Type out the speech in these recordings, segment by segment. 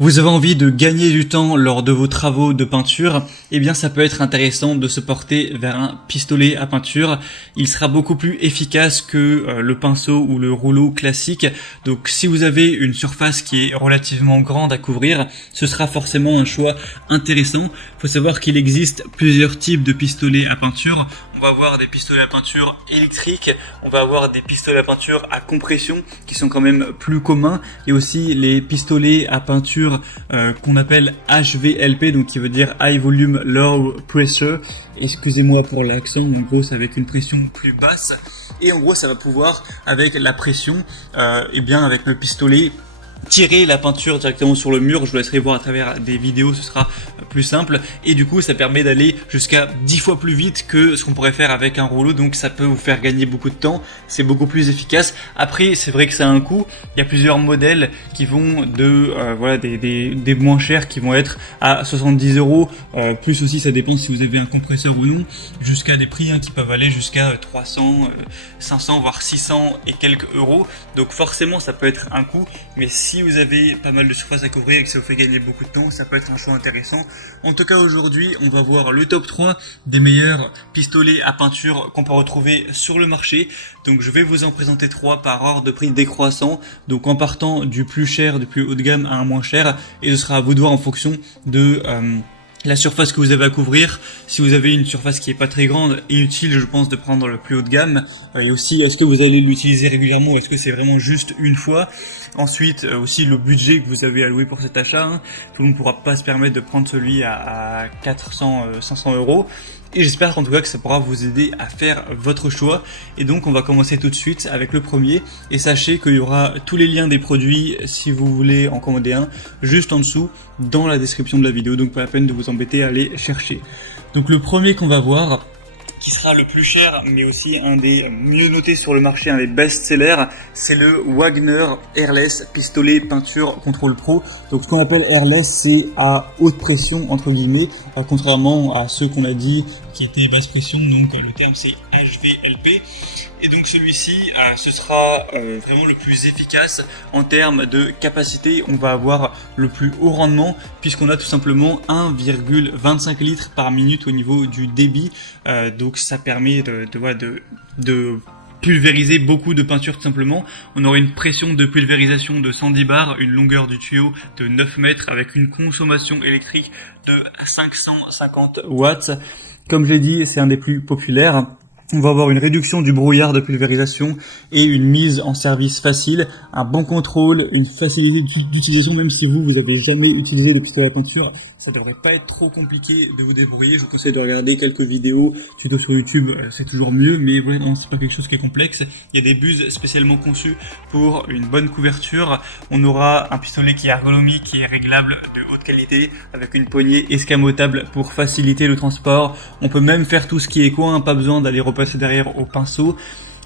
Vous avez envie de gagner du temps lors de vos travaux de peinture, eh bien ça peut être intéressant de se porter vers un pistolet à peinture. Il sera beaucoup plus efficace que le pinceau ou le rouleau classique. Donc si vous avez une surface qui est relativement grande à couvrir, ce sera forcément un choix intéressant. Il faut savoir qu'il existe plusieurs types de pistolets à peinture. On va avoir des pistolets à peinture électriques, on va avoir des pistolets à peinture à compression qui sont quand même plus communs, et aussi les pistolets à peinture qu'on appelle HVLP, donc qui veut dire High Volume Low Pressure. Excusez-moi pour l'accent, en gros c'est avec une pression plus basse, et en gros ça va pouvoir avec la pression, et bien avec le pistolet, tirer la peinture directement sur le mur. Je vous laisserai voir à travers des vidéos, ce sera plus simple, et du coup ça permet d'aller jusqu'à 10 fois plus vite que ce qu'on pourrait faire avec un rouleau, donc ça peut vous faire gagner beaucoup de temps, c'est beaucoup plus efficace. Après c'est vrai que ça a un coût, il y a plusieurs modèles qui vont de voilà des moins chers qui vont être à 70 €, plus aussi ça dépend si vous avez un compresseur ou non, jusqu'à des prix qui peuvent aller jusqu'à 300, 500 voire 600 et quelques euros, donc forcément ça peut être un coût, mais si vous avez pas mal de surface à couvrir et que ça vous fait gagner beaucoup de temps, ça peut être un choix intéressant. En tout cas aujourd'hui on va voir le top 3 des meilleurs pistolets à peinture qu'on peut retrouver sur le marché. Donc je vais vous en présenter 3 par ordre de prix décroissant, donc en partant du plus cher, du plus haut de gamme à un moins cher, et ce sera à vous de voir en fonction de la surface que vous avez à couvrir. Si vous avez une surface qui est pas très grande, inutile je pense de prendre le plus haut de gamme, et aussi est-ce que vous allez l'utiliser régulièrement, est-ce que c'est vraiment juste une fois. Ensuite aussi le budget que vous avez alloué pour cet achat, tout le monde ne pourra pas se permettre de prendre celui à 400, 500 €. Et j'espère en tout cas que ça pourra vous aider à faire votre choix. Et donc on va commencer tout de suite avec le premier. Et sachez qu'il y aura tous les liens des produits si vous voulez en commander un, juste en dessous dans la description de la vidéo. Donc pas la peine de vous embêter à aller chercher. Donc le premier qu'on va voir, qui sera le plus cher, mais aussi un des mieux notés sur le marché, un des best-sellers, c'est le Wagner Airless Pistolet Peinture Control Pro. Donc ce qu'on appelle Airless, c'est à haute pression, entre guillemets, contrairement à ceux qu'on a dit qui étaient basse pression, donc le terme c'est HVLP. Et donc celui-ci, ce sera vraiment le plus efficace en termes de capacité. On va avoir le plus haut rendement puisqu'on a tout simplement 1,25 litres par minute au niveau du débit. Donc ça permet de pulvériser beaucoup de peinture tout simplement. On aura une pression de pulvérisation de 110 bars, une longueur du tuyau de 9 mètres avec une consommation électrique de 550 watts. Comme je l'ai dit, c'est un des plus populaires. On va avoir une réduction du brouillard de pulvérisation et une mise en service facile, un bon contrôle, une facilité d'utilisation. Même si vous avez jamais utilisé de pistolet à peinture, ça devrait pas être trop compliqué de vous débrouiller. Je vous conseille de regarder quelques vidéos, tutos sur YouTube, c'est toujours mieux, mais vraiment c'est pas quelque chose qui est complexe. Il y a des buses spécialement conçues pour une bonne couverture. On aura un pistolet qui est ergonomique, qui est réglable, de haute qualité, avec une poignée escamotable pour faciliter le transport. On peut même faire tout ce qui est coin, pas besoin d'aller repasser derrière au pinceau.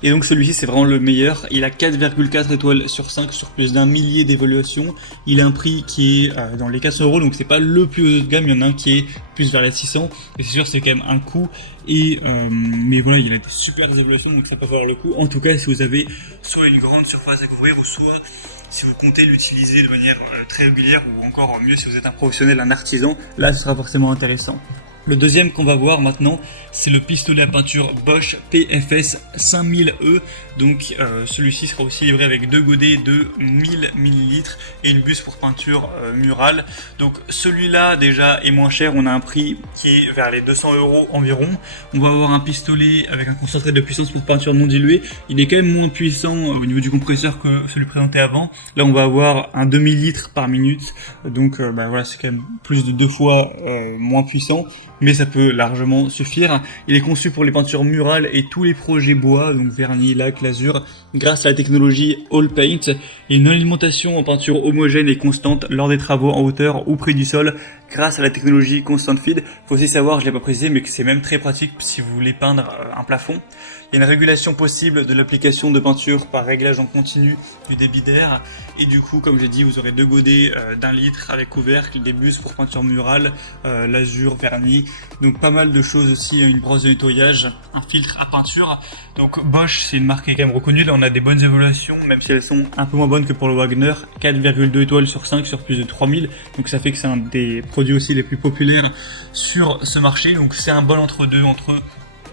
Et donc celui-ci c'est vraiment le meilleur. Il a 4,4 étoiles sur 5 sur plus d'un millier d'évaluations. Il a un prix qui est dans les 400 €, donc c'est pas le plus haut de gamme. Il y en a un qui est plus vers les 600, et c'est sûr c'est quand même un coût. Et mais voilà, il a des super évaluations, donc ça peut valoir le coup. En tout cas si vous avez soit une grande surface à couvrir, ou soit si vous comptez l'utiliser de manière très régulière, ou encore mieux si vous êtes un professionnel, un artisan, là ce sera forcément intéressant. Le deuxième qu'on va voir maintenant, c'est le pistolet à peinture Bosch PFS 5000E. Donc celui-ci sera aussi livré avec deux godets de 1000 ml et une buse pour peinture murale. Donc celui-là déjà est moins cher, on a un prix qui est vers les 200 € environ. On va avoir un pistolet avec un concentré de puissance pour peinture non diluée. Il est quand même moins puissant au niveau du compresseur que celui présenté avant. Là on va avoir un demi-litre par minute, donc voilà, c'est quand même plus de 2 fois moins puissant, mais ça peut largement suffire. Il est conçu pour les peintures murales et tous les projets bois, donc vernis, lac, lasure, grâce à la technologie All Paint, et une alimentation en peinture homogène et constante lors des travaux en hauteur ou près du sol, grâce à la technologie Constant Feed. Faut aussi savoir, je l'ai pas précisé, mais que c'est même très pratique si vous voulez peindre un plafond. Il y a une régulation possible de l'application de peinture par réglage en continu du débit d'air, et du coup, comme j'ai dit, vous aurez deux godets d'1 litre avec couvercle, des buses pour peinture murale, lasure, vernis, donc pas mal de choses aussi, une brosse de nettoyage, un filtre à peinture. Donc Bosch, c'est une marque qui est quand même reconnue, là on a des bonnes évaluations, même si elles sont un peu moins bonnes que pour le Wagner, 4,2 étoiles sur 5 sur plus de 3000, donc ça fait que c'est un des produits aussi les plus populaires sur ce marché, donc c'est un bon entre-deux entre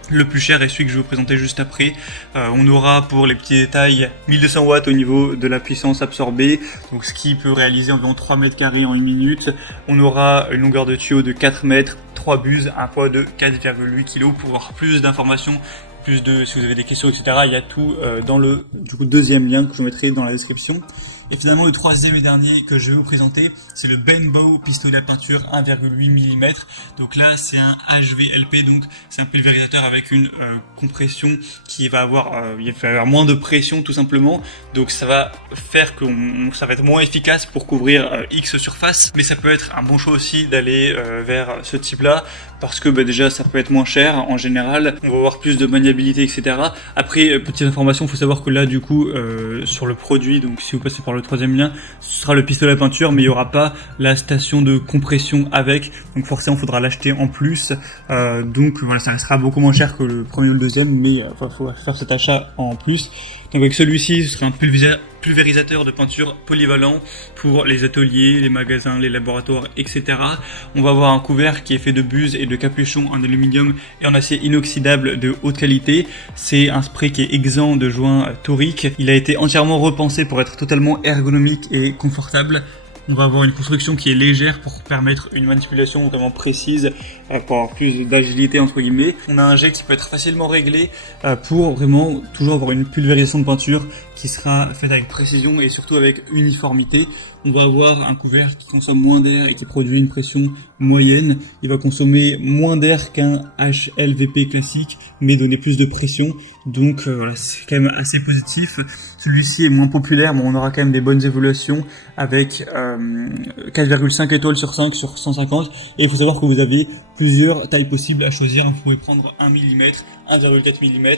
le plus cher et celui que je vais vous présenter juste après. On aura pour les petits détails 1200 watts au niveau de la puissance absorbée, donc ce qui peut réaliser environ 3 mètres carrés en 1 minute. On aura une longueur de tuyau de 4 mètres, 3 buses, un poids de 4,8 kg. Pour avoir plus d'informations, si vous avez des questions, etc., il y a tout dans le deuxième lien que je vous mettrai dans la description. Et finalement, le troisième et dernier que je vais vous présenter, c'est le Benbow pistolet à peinture 1,8 mm. Donc là, c'est un HVLP, donc c'est un pulvérisateur avec une compression qui va avoir, il va avoir moins de pression tout simplement. Donc ça va faire que ça va être moins efficace pour couvrir X surface. Mais ça peut être un bon choix aussi d'aller vers ce type-là, parce que déjà ça peut être moins cher en général. On va avoir plus de maniabilité, etc. Après, petite information, il faut savoir que là, du coup, sur le produit, donc si vous passez par le troisième lien, ce sera le pistolet à peinture, mais il n'y aura pas la station de compression avec, donc forcément il faudra l'acheter en plus. Donc voilà, ça restera beaucoup moins cher que le premier ou le deuxième, mais il faut faire cet achat en plus. Donc avec celui-ci, ce sera un pulvérisateur de peinture polyvalent pour les ateliers, les magasins, les laboratoires, etc. On va avoir un couvert qui est fait de buses et de capuchons en aluminium et en acier inoxydable de haute qualité. C'est un spray qui est exempt de joints toriques. Il a été entièrement repensé pour être totalement ergonomique et confortable. On va avoir une construction qui est légère pour permettre une manipulation vraiment précise, pour avoir plus d'agilité entre guillemets. On a un jet qui peut être facilement réglé pour vraiment toujours avoir une pulvérisation de peinture qui sera faite avec précision et surtout avec uniformité. On va avoir un couvert qui consomme moins d'air et qui produit une pression moyenne. Il va consommer moins d'air qu'un HLVP classique, mais donner plus de pression. Donc c'est quand même assez positif. Celui-ci est moins populaire, mais on aura quand même des bonnes évaluations avec 4,5 étoiles sur 5 sur 150. Et il faut savoir que vous avez plusieurs tailles possibles à choisir. Vous pouvez prendre 1 mm, 1,4 mm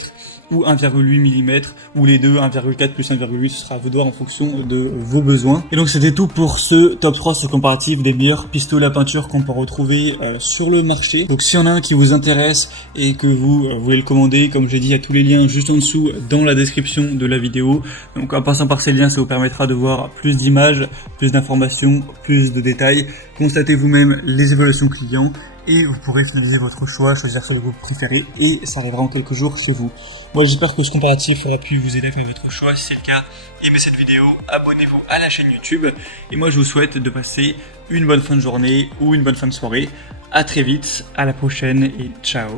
ou 1,8 mm, ou les deux, 1,4 plus 1,8, ce sera à vous de voir en fonction de vos besoins. Et donc c'était tout pour ce top 3 sur comparatif des meilleurs pistolets à peinture qu'on peut retrouver sur le marché. Donc s'il y en a un qui vous intéresse et que vous voulez le commander, comme j'ai dit, il y a tous les liens juste en dessous dans la description de la vidéo. Donc en passant par ces liens, ça vous permettra de voir plus d'images, plus d'informations, plus de détails. Constatez vous-même les évaluations clients et vous pourrez finaliser votre choix, choisir celui que vous préférez et ça arrivera en quelques jours chez vous. Moi j'espère que ce comparatif aura pu vous aider à faire votre choix. Si c'est le cas, aimez cette vidéo, abonnez-vous à la chaîne YouTube et moi je vous souhaite de passer une bonne fin de journée ou une bonne fin de soirée. À très vite, à la prochaine et ciao.